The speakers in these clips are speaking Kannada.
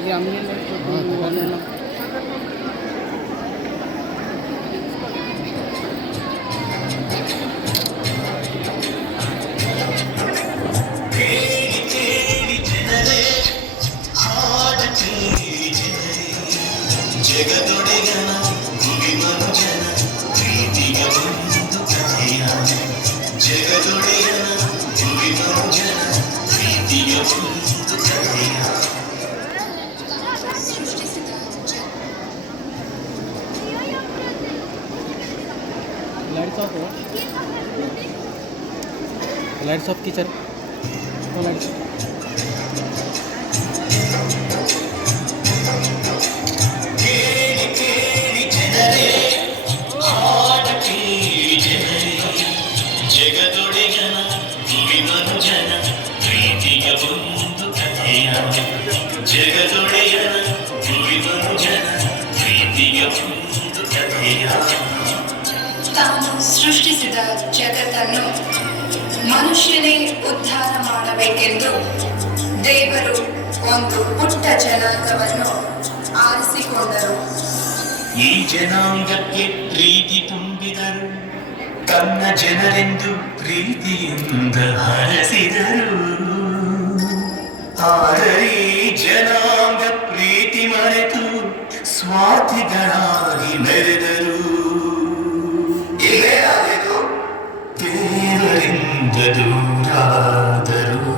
lagi ambil itu ಜಗದೊಡೆಯನ ಭುವಿ ಮನುಜನ ಪ್ರೀತಿಯ ಒಂದು ಕಥೆಯ ಜಗದೊಡೆಯನ ಭುವಿ ಮನುಜನ ಪ್ರೀತಿಯ ಒಂದು ಕಥೆಯ लाइट्स ऑफ कीचर लाइट्स ಜಗದೊಡೆಯನ ಭುವಿ ಮನುಜನ ಪ್ರೀತಿಯ ಒಂದು ಕಥೆಯ ಜಗದೊಡೆಯನ ಭುವಿ ಮನುಜನ ಪ್ರೀತಿಯ ಒಂದು ಕಥೆಯ ತಾನು ಸೃಷ್ಟಿಸಿದ ಜಗತ್ತನ್ನು ಮನುಷ್ಯನೇ ಉದ್ಧಾರ ಮಾಡಬೇಕೆಂದು ದೇವರು ಒಂದು ಪುಟ್ಟ ಜನಾಂಗವನ್ನು ಆರಿಸಿಕೊಂಡರು. ಈ ಜನಾಂಗಕ್ಕೆ ಪ್ರೀತಿ ತುಂಬಿದರು, ತನ್ನ ಜನರೆಂದು ಪ್ರೀತಿಯಿಂದ ಹರಸಿದರು. ಆದರೆ ಜನಾಂಗ ಪ್ರೀತಿ ಮರೆತು ಸ್ವಾರ್ಥಿಗಳಾಗಿ ಮೆರೆದರು. ದೇವರಿಂದ ದೂರಾದರು,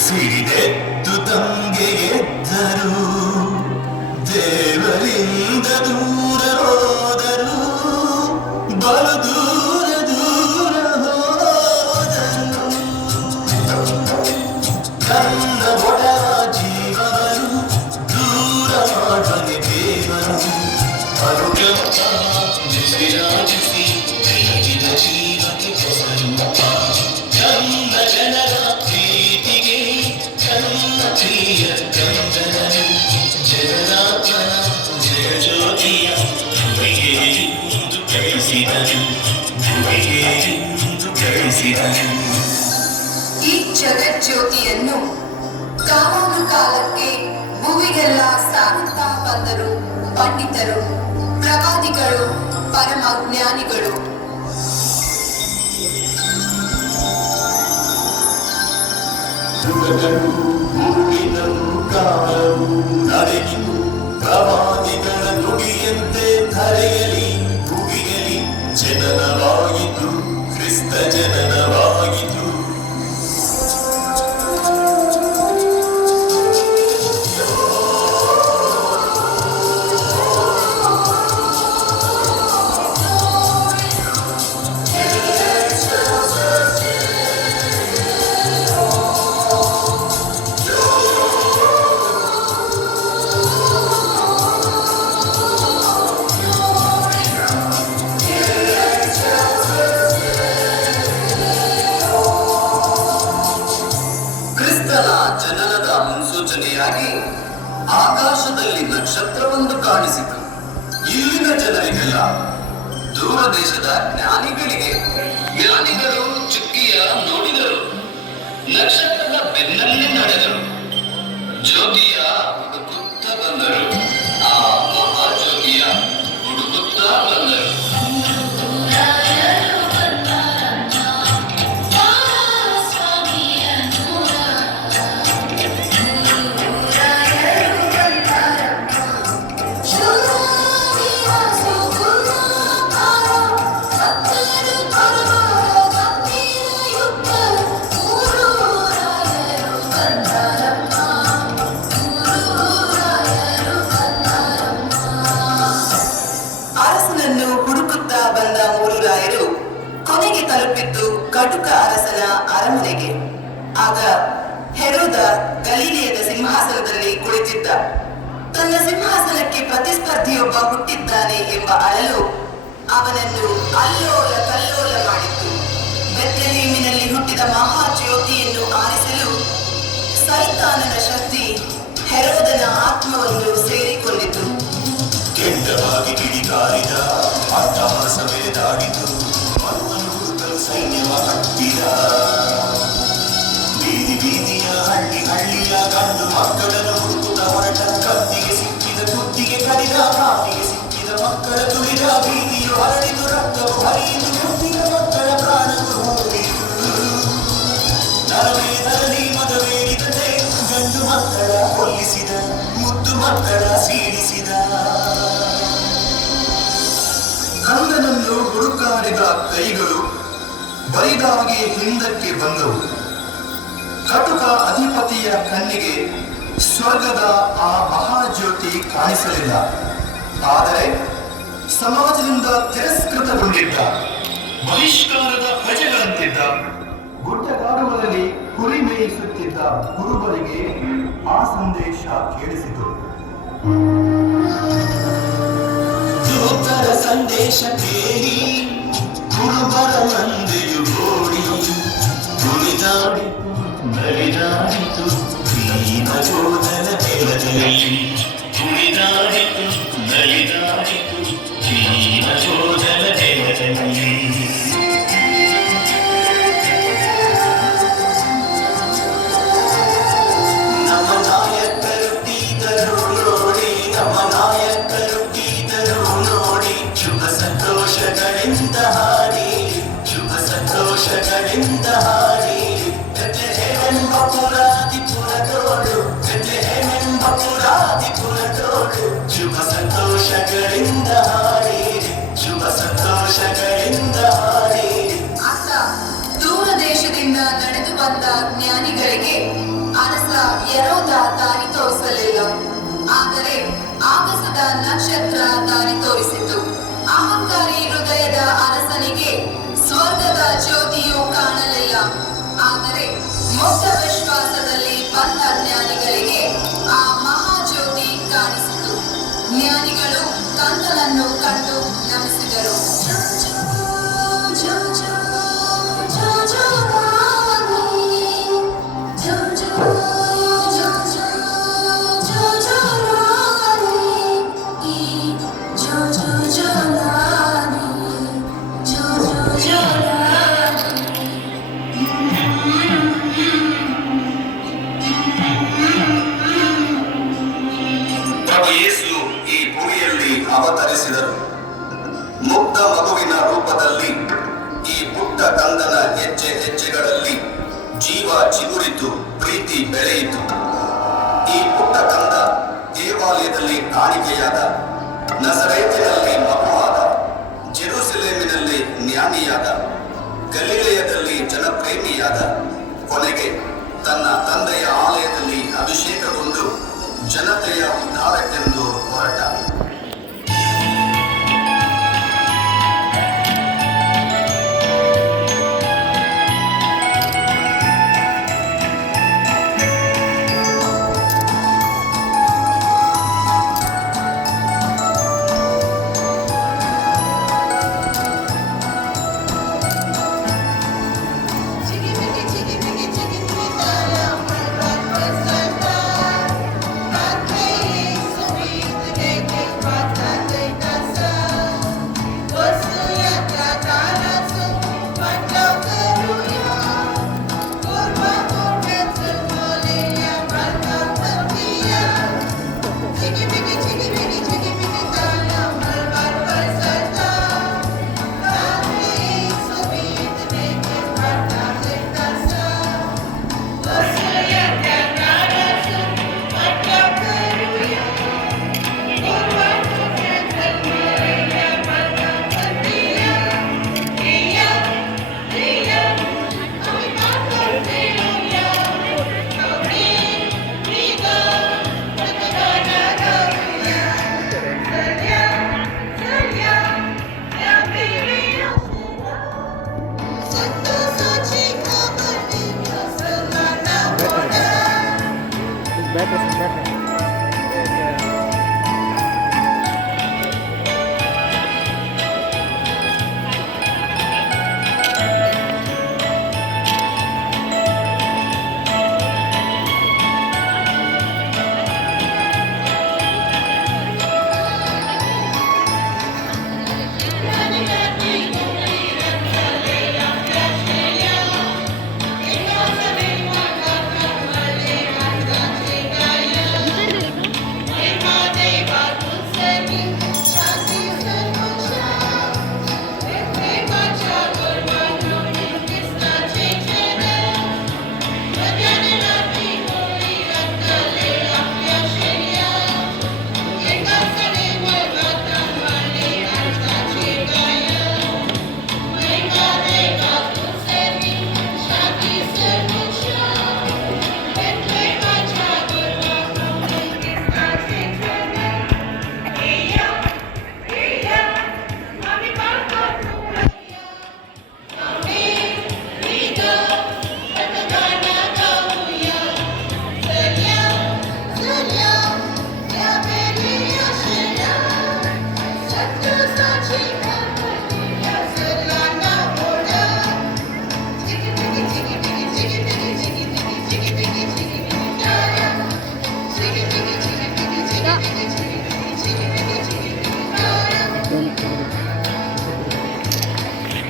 ಸಿಡಿದೆದ್ದು ದಂಗೆ ಎದ್ದರು. ದೇವರಿಂದ ದೂರ ಹೋದರು, ಬಲು ದೂರ ದೂರ ಹೋದರು. ನನ್ನ ಒಡಲ ಜೀವವರು ದೂರ ಮಾಡುವನೆ ದೇವರು. ಅನುಗ್ರಹ ವಿರಾಜಿಸಿ ಬೆಳಗಿನ ಜೀವಕ್ಕೆ ಹೆಸರು. ನನ್ನ ಜನರ ಪ್ರೀತಿಗೆ ನನ್ನ ಪ್ರಿಯ ಕಂದನನು ಜಗನ್ನಾಥನ ಜಯ ಜ್ಯೋತಿಯ ಭುವಿಗೆ ಇಂದು ಕಳಿಸಿದನು, ಭುವಿಗೆ ಇಂದು ಕಳಿಸಿದನು. ಈ ಜಗಜ್ಯೋತಿಯನ್ನು ಕಾನೂನು ಕಾಲಕ್ಕೆ ಭುವಿಗೆಲ್ಲ ಸಾರುತ್ತಾ ಬಂದರು ಪಂಡಿತರು, ಪ್ರವಾದಿಗಳು, ಪರಮ ಜ್ಞಾನಿಗಳು. ಯುಗಗಳು ಭೂಮಿನವು ಕಾಲವು ನಡೆಯಿತು, ಪ್ರವಾದಿಗಳ ನುಡಿಯಂತೆ ಧರೆಯಲಿ ಭುವಿಯಲಿ ಜನನವಾಯಿತು, ಕ್ರಿಸ್ತ ಜನನವಾಯಿತು. ಜನನದ ಮುನ್ಸೂಚನೆಯಾಗಿ ಆಕಾಶದಲ್ಲಿ ನಕ್ಷತ್ರವೊಂದು ಕಾಣಿಸಿತು. ಇಲ್ಲಿನ ಜನರಿಗೆಲ್ಲ, ದೂರ ದೇಶದ ಜ್ಞಾನಿಗಳು ಚುಕ್ಕಿಯ ನೋಡಿದರು, ನಕ್ಷತ್ರದ ಬೆನ್ನಲ್ಲೇ ನಡೆದರು, ಜ್ಯೋತಿಯ ಹುಡುಕುತ್ತಾ ಬಂದರು. ಆ ಮಹಾಜ್ಯೋತಿಯ ಹುಡುಕುತ್ತಾ ಬಂದರು. ಹುಡುಕುತ್ತಾ ಬಂದ ಮೂರು ರಾಯರು ಕೊನೆಗೆ ತಲುಪಿದ್ದು ಕಟುಕ ಅರಸನ ಅರಮನೆಗೆ. ಆಗ ಹೆರೋದ ಗಲಿಲಿಯದ ಸಿಂಹಾಸನದಲ್ಲಿ ಕುಳಿತಿದ್ದ. ತನ್ನ ಸಿಂಹಾಸನಕ್ಕೆ ಪ್ರತಿಸ್ಪರ್ಧಿಯೊಬ್ಬ ಹುಟ್ಟಿದ್ದಾನೆ ಎಂಬ ಅಳಲು ಅವನನ್ನು ಅಲ್ಲೋಲ ಕಲ್ಲೋಲ ಮಾಡಿತ್ತು. ಬೆತ್ಲೆಹೇಮಿನಲ್ಲಿ ಹುಟ್ಟಿದ ಮಹಾಜ್ಯೋತಿಯನ್ನು ಆರಿಸಲು ಸೈತಾನನ ಶಕ್ತಿ ಹೆರೋದನ ಆತ್ಮವನ್ನು ಸೇರಿಕೊಂಡಿತು. ಕೆಂಡವಾಗಿ ಕಿಡಿಕಾರಿದ ಅಟ್ಟಹಾಸ ಮೆರೆದಾಡಿತು, ಮರುವನ್ನು ಹುಡುಕಲು ಸೈನ್ಯವ ಕಟ್ಟಿದ. ಬೀದಿ ಬೀದಿಯ ಹಳ್ಳಿ ಹಳ್ಳಿಯ ಗಂಡು ಮಕ್ಕಳನ್ನು ಹುಡುಕ ಮಾಡಿದ ಕಾಟಿಗೆ ಸಿಕ್ಕಿದ ಮಕ್ಕಳ ತುಳಿದ ಭೀತಿಯು ಹರಡಿತು ರಕ್ತವು ಹರಿಯಿತು ಹುಟ್ಟಿದ ಮಕ್ಕಳ ಪ್ರಾಣವು ಹೋಯಿತು ನರವೇದರಲ್ಲಿ ಮದವೇರಿದಂತೆ ಗಂಡು ಮಕ್ಕಳ ಕೊಲ್ಲಿಸಿದ ಮುದ್ದು ಮಕ್ಕಳ ಸೀಡಿಸಿದ ಕಂದನನ್ನು ಹುಡುಕಾಡಿದ ಕೈಗಳು ಬರಿದಾಗಿ ಹಿಂದಕ್ಕೆ ಬಂದವು. ಕಟುಕ ಅಧಿಪತಿಯ ಕಣ್ಣಿಗೆ ಸ್ವರ್ಗದ ಆ ಮಹಾಜ್ಯೋತಿ ಕಾಣಿಸಲಿಲ್ಲ. ಆದರೆ ಸಮಾಜದಿಂದ ತಿರಸ್ಕೃತಗೊಂಡಿದ್ದ ಬಹಿಷ್ಕಾರದ ಪ್ರಜೆಗಳಂತಿದ್ದ ಗುಡ್ಡಗಾಡುಗಳಲ್ಲಿ ಕುರಿ ಮೇಯಿಸುತ್ತಿದ್ದ ಕುರುಬರಿಗೆ ಆ ಸಂದೇಶ ಕೇಳಿಸಿತು. ದೂತರ ಸಂದೇಶ ಕೇಳಿ ಕುರುಬರ ಮಂದಿಯು ಓಡಿ ಕುಣಿದಾಡಿತು ನಲಿದಾಡಿತು ದೀನ ಬೋಧನ ಬೆಳದಲ್ಲಿ ಕುಣಿದಾಡಿತು ನಲಿದಾಡಿತು ದೀನ ಬೋಧನ ಬೆಳದಲ್ಲಿ ನಮ್ಮ ನಾಯಕರು ತೀದರು ನೋಡಿ ನಮ್ಮ ನಾಯಕರು ತೀದರು ನೋಡಿ ಶುಭ ಸಂತೋಷಗಳಿಂದ ಹಾಡಿ ಶುಭ ಸಂತೋಷಗಳಿಂದ ಹಾಡಿ ಬೆತ್ಲೆಹೇಮೆಂಬ ಪುರಾದಿಪುರದೋಡು ಬೆತ್ಲೆಹೇಮೆಂಬ ಪುರಾದಿಪುರದೋಡು ಶುಭ ಸಂತೋಷಗಳಿಂದ ಹಾಡಿ ಶುಭ ಸಂತೋಷಗಳಿಂದ ಹಾಡಿ. ಆತ ದೂರ ದೇಶದಿಂದ ನಡೆದು ಬಂದ ಜ್ಞಾನಿಗಳಿಗೆ ಅರಸ ಯೆಹೂದ ದಾರಿ ತೋರಿಸಲಿಲ್ಲ. ಆದರೆ ಆಗಸದ ನಕ್ಷತ್ರ ದಾರಿ ತೋರಿಸಿತು. ಅಹಂಕಾರಿ ಹೃದಯದ ಅರಸನಿಗೆ ಸ್ವರ್ಗದ ಜ್ಯೋತಿಯು ಕಾಣಲಿಲ್ಲ. ಆದರೆ ಮುಕ್ತ ವಿಶ್ವಾಸದಲ್ಲಿ ಬಂದ ಜ್ಞಾನಿಗಳಿಗೆ ಆ ಮಹಾಜ್ಯೋತಿ ಕಾಣಿಸಿತು. ಜ್ಞಾನಿಗಳು ಕಂದನನ್ನು ಕಂಡು ನಮಿಸಿದರು. ಪ್ರಭು ಯೇಸು ಈ ಭೂಮಿಯಲ್ಲಿ ಅವತರಿಸಿದರು. ಮುಗ್ಧ ಮಗುವಿನ ರೂಪದಲ್ಲಿ ಈ ಪುಟ್ಟ ಕಂದನ ಹೆಜ್ಜೆ ಹೆಜ್ಜೆಗಳಲ್ಲಿ ಜೀವ ಚಿಗುರಿತು, ಪ್ರೀತಿ ಬೆಳೆಯಿತು. ಈ ಪುಟ್ಟ ಕಂದ ದೇವಾಲಯದಲ್ಲಿ ಕಾಣಿಕೆಯಾದ, ನಜರೇತಿನಲ್ಲಿ ಮಗುವಾದ, ಜೆರುಸಲೇಮಿನಲ್ಲಿ ಜ್ಞಾನಿಯಾದ, ಗಲಿಲೆಯದಲ್ಲಿ ಜನಪ್ರೇಮಿಯಾದ, ಕೊನೆಗೆ ತನ್ನ ತಂದೆಯ ಆಲಯದಲ್ಲಿ ಅಭಿಷೇಕಗೊಂಡು ಜನತೆಯ ಉದ್ಧಾರಕ್ಕೆಂದು ಹೊರಟ.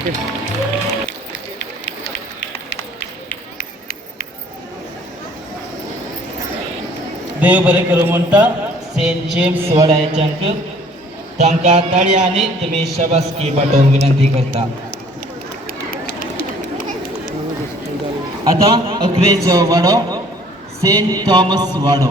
ओके. देव बरे करूं म्हणटा सेंट जेम्स वाड्याच्यांक तांकां ताळयांनी तुमी शाबासकी पाठोवंक विनंती करता. आता अकरेचो वाडो सेंट थॉमस वाडो.